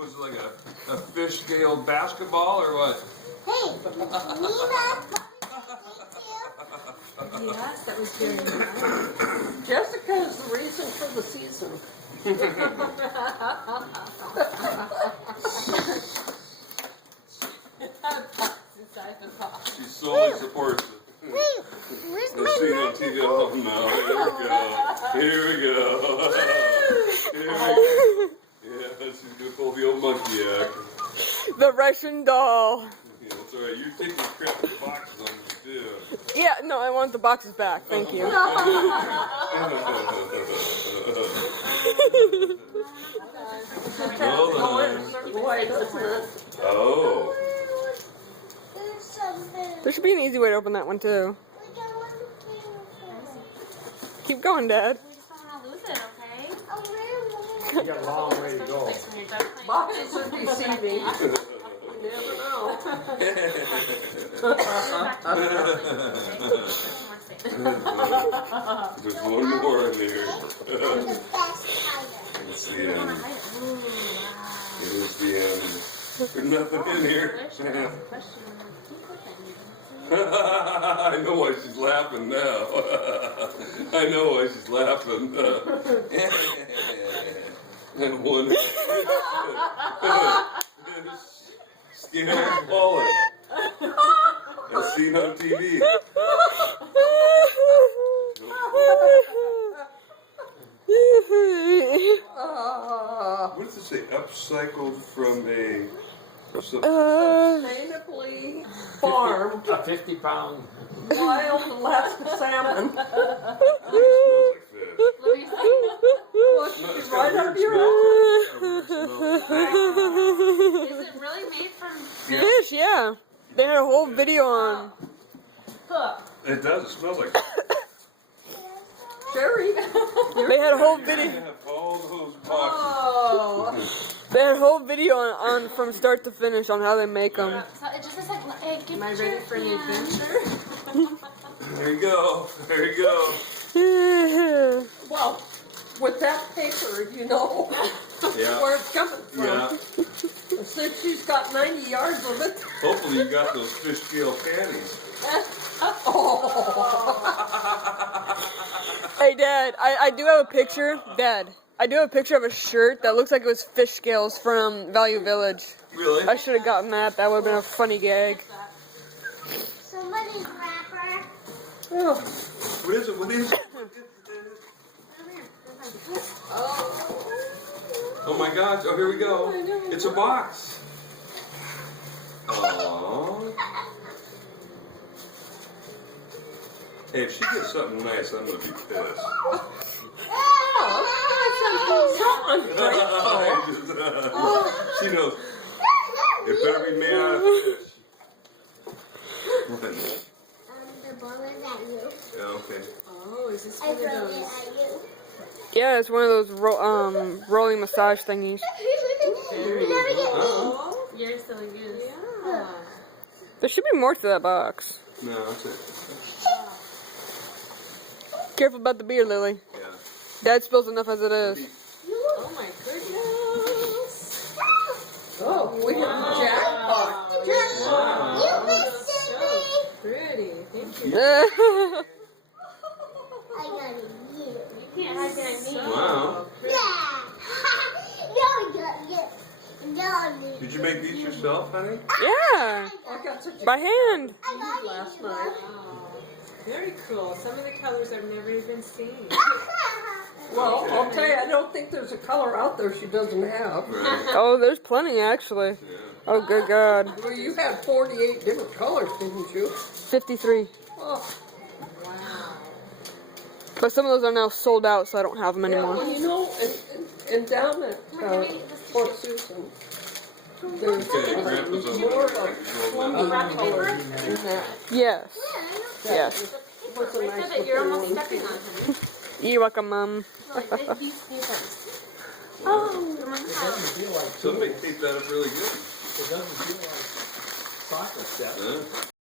Was it like a fish scaled basketball or what? Hey, Yes, that was very nice. Jessica is the reason for the season. She solely supports it. where's The my scene on magic? TV. Oh no, here we go. Here we go. Yeah, she's gonna pull the old monkey act. The Russian doll. Yeah, that's alright. You're taking crap with boxes on you too. Yeah, no, I want the boxes back. Thank you. Hold on. Why doesn't it? Oh. There's something. There should be an easy way to open that one too. We got one thing. Keep going, Dad. We just don't want to lose it, okay? Oh, where? You got a long way to go. Place when you're done playing. Boxes are deceiving. You never know. There's one more in there. I'm the best hider. It's the end. It is the end. There's nothing in here. I know why she's laughing now. I know why she's laughing. And one scared wallet. As seen on TV. What does it say? Upcycled from a. Sustainably farmed A 50-pound. wild Alaska salmon. Smells like fish. Look, No, it's right got a up weird your smell eye. to it. Is it really made from Fish, yeah. They had a whole video on. hook? It does. It smells like. Cherry. They had a whole I video. have all those boxes. Oh. They had a whole video on from start to finish on how they make them. So it just is like, hey, give Am I me ready your for an hand. adventure? There you go. There you go. Well, with that paper, you know Yeah. where it's coming from. Yeah. Since she's got 90 yards of it. Hopefully you got those fish scale panties. Hey, Dad, I do have a picture. Dad, I do have a picture of a shirt that looks like it was fish scales from Value Village. Really? I should have gotten that. That would have been a funny gag. Somebody's wrapper. Oh. What is it? What is it? Oh my gosh. Oh, here we go. It's a box. Aww. Hey, if she gets something nice, I'm going to be pissed. She knows. It better be made out of fish. The ball is at you. Yeah, okay. Oh, is this I one of throw it those? at you. Yeah, it's one of those rolling massage thingies. You never get me. You're silly goose. There should be more to that box. No, that's it. Careful about the beer, Lily. Yeah. Dad spills enough as it is. Oh my goodness. Oh, we have a jackpot. You missed it, me. Pretty. Thank you. I got it. You. You can't hide behind me. Wow. Yeah. No. Did you make these yourself, honey? Yeah, I got such a by hand. I got it last night. Very cool. Some of the colors I've never even seen. Well, I'll tell you, I don't think there's a color out there she doesn't have. Right. Oh, there's plenty actually. Yeah. Oh, good God. Well, you had 48 different colors, didn't you? 53. Oh, Wow. But some of those are now sold out, so I don't have them yeah, anymore. well, you know, and down at Fort Susan, there's Okay, Grandpa's over more there. like 20 colors in that. Yes. That Yes. was a I nice said that you're looking almost one. stepping on him. You're welcome, Mom. Like these papers. It doesn't feel like Somebody taped that up really good. It doesn't feel like soccer steps. Huh?